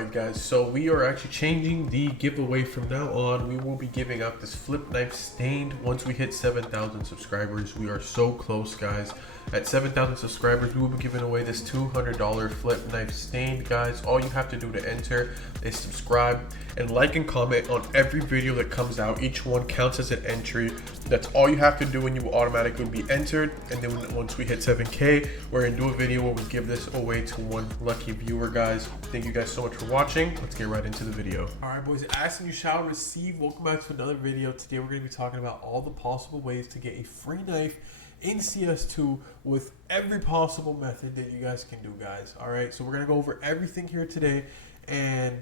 Alright guys, so we are actually changing the giveaway from now on. We will be giving out this flip knife stained once we hit 7,000 subscribers. We are so close, guys. At 7,000 subscribers, we will be giving away this $200 flip knife stained, guys. All you have to do to enter is subscribe and like and comment on every video that comes out. Each one counts as an entry. That's all you have to do, and you will automatically be entered. And then once we hit 7K, we're gonna do a video where we give this away to one lucky viewer, guys. Thank you guys so much for watching. Let's get right into the video. All right, boys, ask and you shall receive. Welcome back to another video. Today we're gonna be talking about all the possible ways to get a free knife in CS2 with every possible method that you guys can do, guys. All right, so we're gonna go over everything here today, and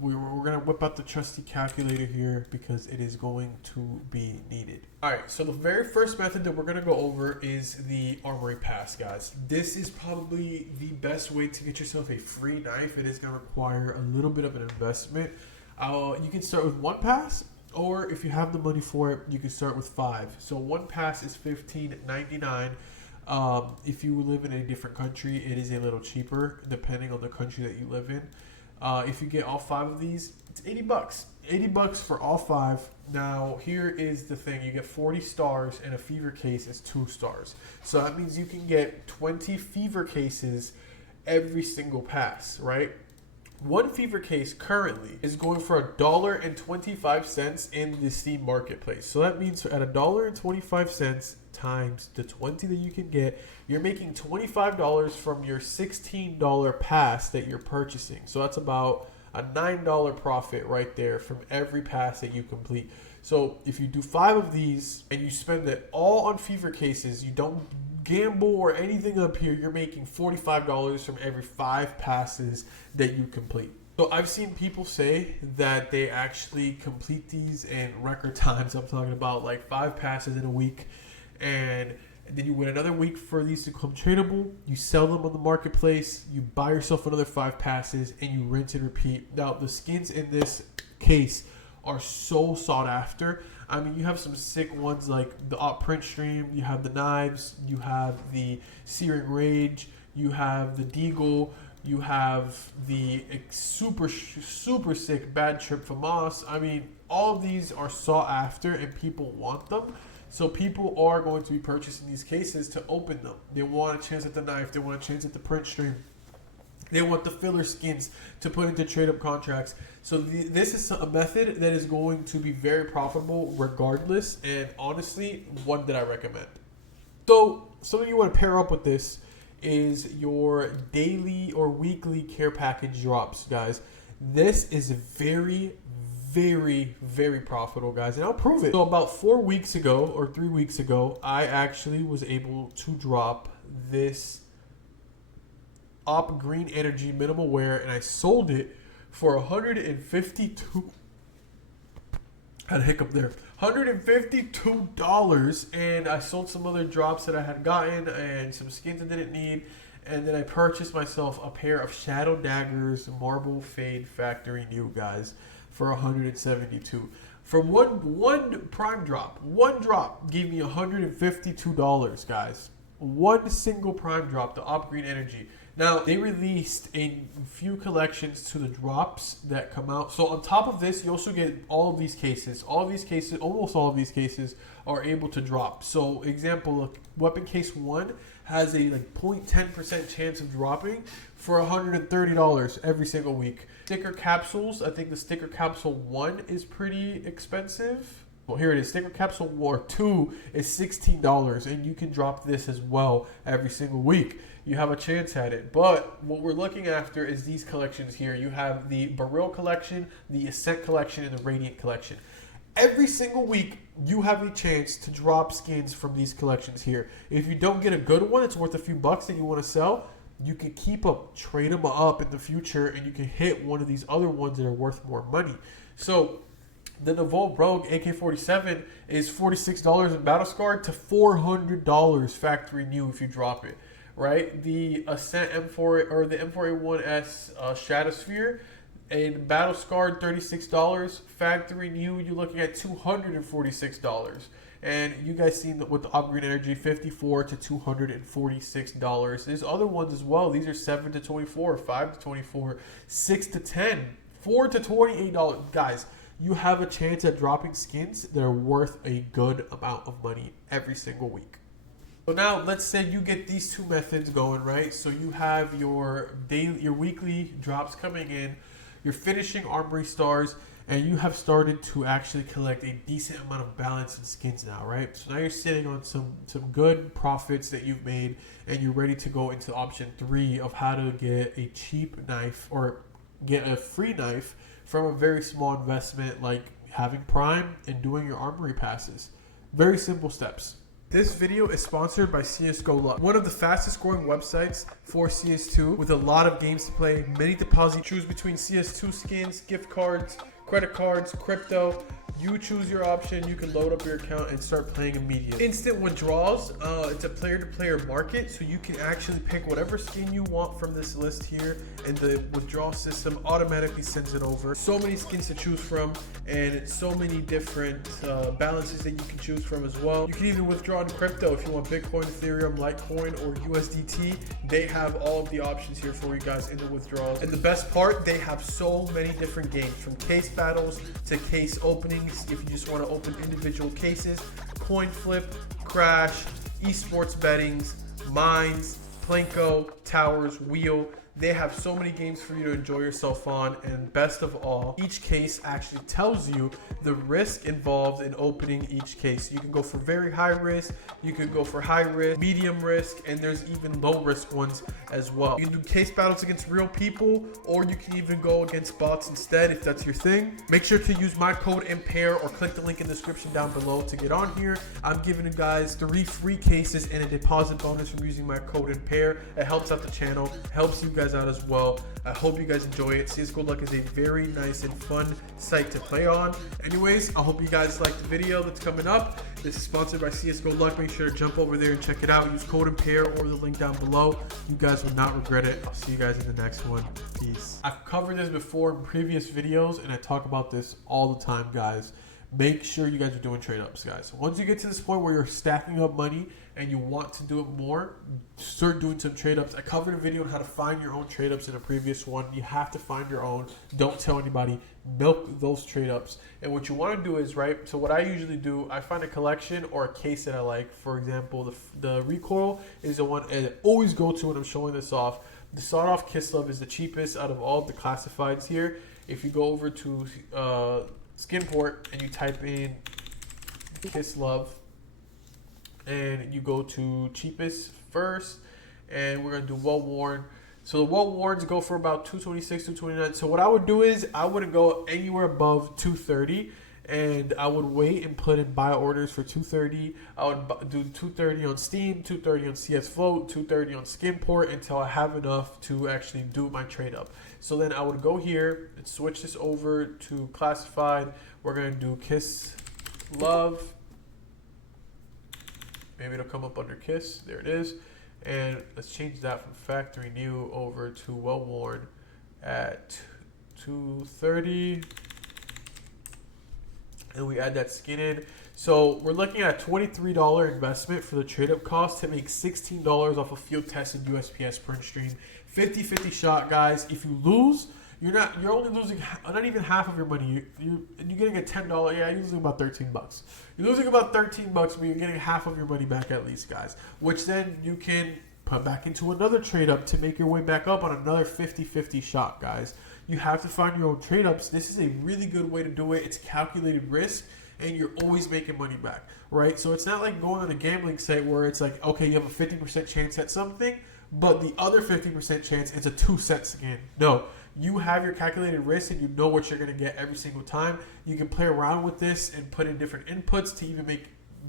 we're gonna whip out the trusty calculator here because it is going to be needed. All right, so the very first method that we're gonna go over is the Armory pass, guys. This is probably the best way to get yourself a free knife. It is gonna require a little bit of an investment. You can start with one pass, or if you have the money for it, you can start with 5. So one pass is $15.99. If you live in a different country, it is a little cheaper depending on the country that you live in. If you get all 5 of these, it's 80 bucks. 80 bucks for all 5. Now, here is the thing. You get 40 stars, and a fever case is 2 stars. So that means you can get 20 fever cases every single pass, right? One fever case currently is going for $1.25 in the Steam marketplace. So that means at $1.25 times the 20 that you can get, you're making $25 from your $16 pass that you're purchasing. So that's about a $9 profit right there from every pass that you complete. So if you do 5 of these and you spend it all on fever cases, you don't gamble or anything up here, you're making $45 from every 5 passes that you complete. So I've seen people say that they actually complete these in record times. I'm talking about like 5 passes in a week, and then you wait another week for these to become tradable. You sell them on the marketplace, you buy yourself another 5 passes, and you rinse and repeat. Now the skins in this case are so sought after. I mean, you have some sick ones like the Op Print Stream, you have the Knives, you have the Searing Rage, you have the Deagle, you have the super sick Bad Trip FAMAS. I mean, all of these are sought after and people want them. So people are going to be purchasing these cases to open them. They want a chance at the Knife, they want a chance at the Print Stream. They want the filler skins to put into trade-up contracts. So this is a method that is going to be very profitable regardless, and honestly, one that I recommend. So something you want to pair up with this is your daily or weekly care package drops, guys. This is very, very profitable, guys, and I'll prove it. So about 4 weeks ago or 3 weeks ago, I actually was able to drop this Op Green Energy minimal wear, and I sold it for $152. Had a hiccup there. $152, and I sold some other drops that I had gotten and some skins I didn't need, and then I purchased myself a pair of Shadow Daggers Marble Fade Factory New, guys, for $172. For one prime drop, one drop gave me $152, guys. One single prime drop, the Op Green Energy. Now, they released a few collections to the drops that come out. So on top of this, you also get all of these cases. All of these cases, almost all of these cases are able to drop. So example, look, Weapon Case 1 has a like 0.10% chance of dropping for $130 every single week. Sticker capsules, I think the Sticker Capsule 1 is pretty expensive. Well, here it is. Sticker Capsule War 2 is $16, and you can drop this as well every single week. You have a chance at it. But what we're looking after is these collections here. You have the Beryl collection, the Ascent collection, and the Radiant collection. Every single week, you have a chance to drop skins from these collections here. If you don't get a good one, it's worth a few bucks that you want to sell. You can keep up, trade them up in the future, and you can hit one of these other ones that are worth more money. So the Naval Rogue AK-47 is $46 in Battle Scarred to $400 factory new if you drop it, right? The Ascent M4 or the M4A1S Stratosphere in Battle Scarred $36 factory new. You're looking at $246. And you guys seen that with the upgrade energy, $54 to $246. There's other ones as well. These are 7 to 24, 5 to 24, 6 to 10, 4 to $28. Guys, you have a chance at dropping skins that are worth a good amount of money every single week. So now let's say you get these two methods going, right? So you have your weekly drops coming in, you're finishing Armory stars, and you have started to actually collect a decent amount of balance and skins now, right? So now you're sitting on some good profits that you've made, and you're ready to go into option 3 of how to get a cheap knife or get a free knife from a very small investment like having Prime and doing your Armory passes. Very simple steps. This video is sponsored by CSGOLuck, one of the fastest growing websites for CS2 with a lot of games to play, many deposits. Choose between CS2 skins, gift cards, credit cards, crypto. You choose your option. You can load up your account and start playing immediately. Instant withdrawals. It's a player-to-player market, so you can actually pick whatever skin you want from this list here, and the withdrawal system automatically sends it over. So many skins to choose from, and so many different balances that you can choose from as well. You can even withdraw in crypto if you want Bitcoin, Ethereum, Litecoin, or USDT. They have all of the options here for you guys in the withdrawals. And the best part, they have so many different games, from case battles to case openings. If you just want to open individual cases, coin flip, crash, esports bettings, mines, Plinko, towers, wheel. They have so many games for you to enjoy yourself on, and best of all, each case actually tells you the risk involved in opening each case. You can go for very high risk, you could go for high risk, medium risk, and there's even low risk ones as well. You can do case battles against real people, or you can even go against bots instead if that's your thing. Make sure to use my code IMPAIR or click the link in the description down below to get on here. I'm giving you guys 3 free cases and a deposit bonus from using my code IMPAIR. It helps out the channel, helps you guys out as well. I hope you guys enjoy it. CSGOLuck is a very nice and fun site to play on. Anyways, I hope you guys like the video that's coming up. This is sponsored by CSGOLuck. Make sure to jump over there and check it out. Use code IMPAIR or the link down below. You guys will not regret it. I'll see you guys in the next one. Peace. I've covered this before in previous videos, and I talk about this all the time, guys. Make sure you guys are doing trade ups, guys. Once you get to this point where you're stacking up money and you want to do it more, start doing some trade ups. I covered a video on how to find your own trade ups in a previous one. You have to find your own. Don't tell anybody. Milk those trade ups. And what you want to do is, right, so what I usually do, I find a collection or a case that I like. For example, the recoil is the one I always go to when I'm showing this off. The sawed-off Kislev is the cheapest out of all of the classifieds here. If you go over to Skinport and you type in Kislev and you go to cheapest first, and we're gonna do well worn. So the well worns go for about 226, 229. So what I would do is I wouldn't go anywhere above 230, and I would wait and put in buy orders for 230. I would do 230 on Steam, 230 on CS Float, 230 on Skinport until I have enough to actually do my trade up. So then I would go here and switch this over to classified. We're gonna do Kiss Love. Maybe it'll come up under Kiss. There it is. And let's change that from factory new over to well worn at 230. And we add that skin in. So we're looking at a $23 investment for the trade up cost to make $16 off a field tested USPS print stream. 50-50 shot, guys. If you lose, you're only losing not even half of your money. You're getting a $10. Yeah, you're losing about 13 bucks. You're losing about 13 bucks, but you're getting half of your money back at least, guys. Which then you can put back into another trade up to make your way back up on another 50-50 shot, guys. You have to find your own trade ups. This is a really good way to do it. It's calculated risk, and you're always making money back, right? So it's not like going on a gambling site where it's like, okay, you have a 50% chance at something, but the other 50% chance is a 2-cent skin. No, you have your calculated risk, and you know what you're going to get every single time. You can play around with this and put in different inputs to even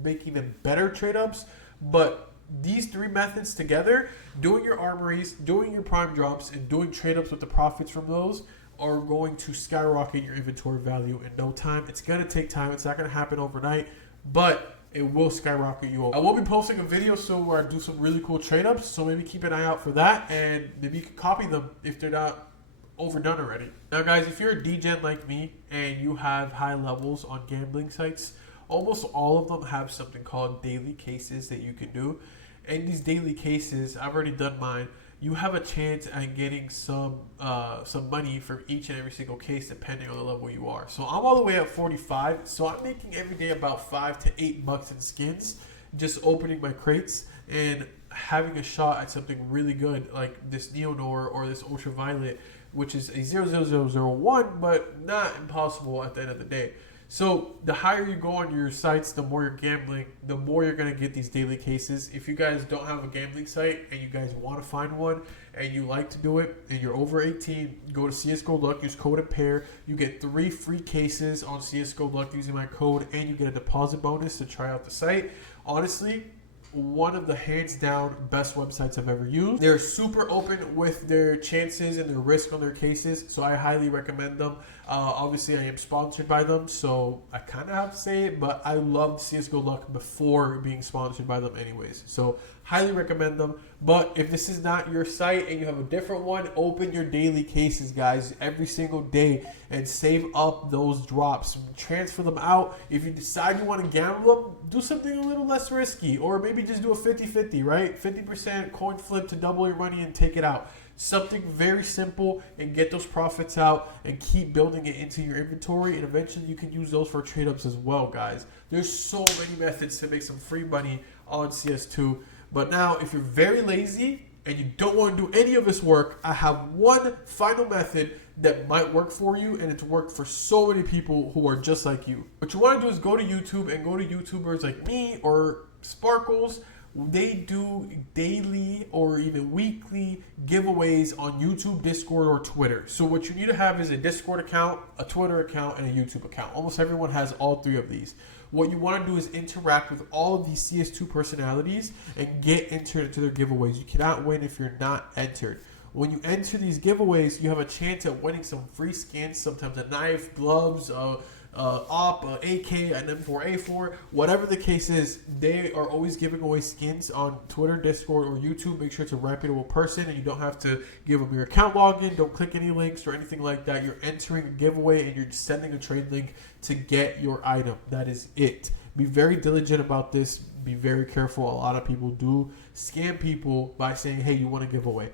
making them better trade ups. But these 3 methods together, doing your armories, doing your prime drops, and doing trade ups with the profits from those, are going to skyrocket your inventory value in no time. It's going to take time. It's not going to happen overnight, but it will skyrocket you over. I will be posting a video soon where I do some really cool trade ups, so maybe keep an eye out for that, and maybe you can copy them if they're not overdone already. Now, guys, if you're a DGen like me and you have high levels on gambling sites, almost all of them have something called daily cases that you can do. And these daily cases, I've already done mine. You have a chance at getting some money from each and every single case depending on the level you are. So I'm all the way at 45. So I'm making every day about $5 to $8 in skins, just opening my crates and having a shot at something really good like this Neo-Noir or this Ultraviolet, which is a 00001, but not impossible at the end of the day. So the higher you go on your sites, the more you're gambling, the more you're going to get these daily cases. If you guys don't have a gambling site and you guys want to find one and you like to do it and you're over 18, go to CSGOLuck, use code IMPAIR. You get 3 free cases on CSGOLuck using my code, and you get a deposit bonus to try out the site. Honestly, one of the hands down best websites I've ever used. They're super open with their chances and their risk on their cases, so I highly recommend them. Obviously, I am sponsored by them, so I kind of have to say it, but I loved CSGOLuck before being sponsored by them anyways. So highly recommend them. But if this is not your site and you have a different one, open your daily cases, guys, every single day and save up those drops. Transfer them out. If you decide you want to gamble them, do something a little less risky, or maybe just do a 50-50, right? 50% coin flip to double your money and take it out. Something very simple, and get those profits out and keep building it into your inventory, and eventually you can use those for trade ups as well, guys. There's so many methods to make some free money on CS2. But now, if you're very lazy and you don't want to do any of this work, I have one final method that might work for you, and it's worked for so many people who are just like you. What you want to do is go to YouTube and go to YouTubers like me or Sparkles. They do daily or even weekly giveaways on YouTube, Discord, or Twitter. So what you need to have is a Discord account, a Twitter account, and a YouTube account. Almost everyone has all 3 of these. What you want to do is interact with all of these CS2 personalities and get entered into their giveaways. You cannot win if you're not entered. When you enter these giveaways, you have a chance at winning some free skins, sometimes a knife, gloves, op, AK, an M4A4, whatever the case is. They are always giving away skins on Twitter, Discord, or YouTube. Make sure it's a reputable person and you don't have to give them your account login. Don't click any links or anything like that. You're entering a giveaway and you're sending a trade link to get your item. That is it. Be very diligent about this. Be very careful. A lot of people do scam people by saying, hey, you want a giveaway.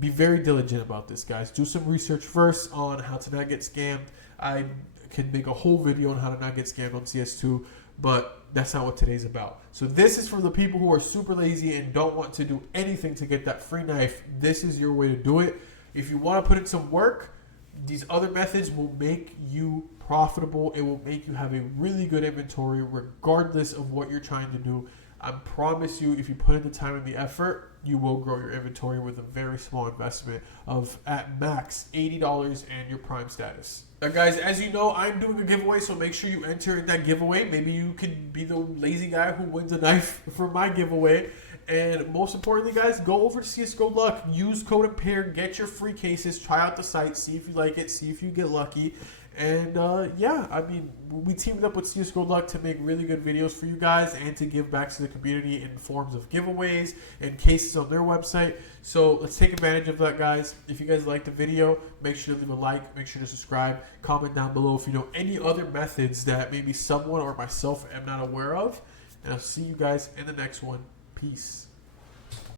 Be very diligent about this, guys. Do some research first on how to not get scammed. I can make a whole video on how to not get scammed on CS2, but that's not what today's about. So this is for the people who are super lazy and don't want to do anything to get that free knife. This is your way to do it. If you want to put in some work, these other methods will make you profitable. It will make you have a really good inventory regardless of what you're trying to do. I promise you, if you put in the time and the effort, you will grow your inventory with a very small investment of, at max, $80 and your prime status. Now, guys, as you know, I'm doing a giveaway, so make sure you enter in that giveaway. Maybe you could be the lazy guy who wins a knife for my giveaway. And most importantly, guys, go over to CSGOLuck, use code IMPAIR, get your free cases, try out the site, see if you like it, see if you get lucky. And yeah, I mean, we teamed up with CSGOLuck to make really good videos for you guys and to give back to the community in forms of giveaways and cases on their website. So let's take advantage of that, guys. If you guys liked the video, make sure to leave a like, make sure to subscribe, comment down below if you know any other methods that maybe someone or myself am not aware of. And I'll see you guys in the next one. Peace.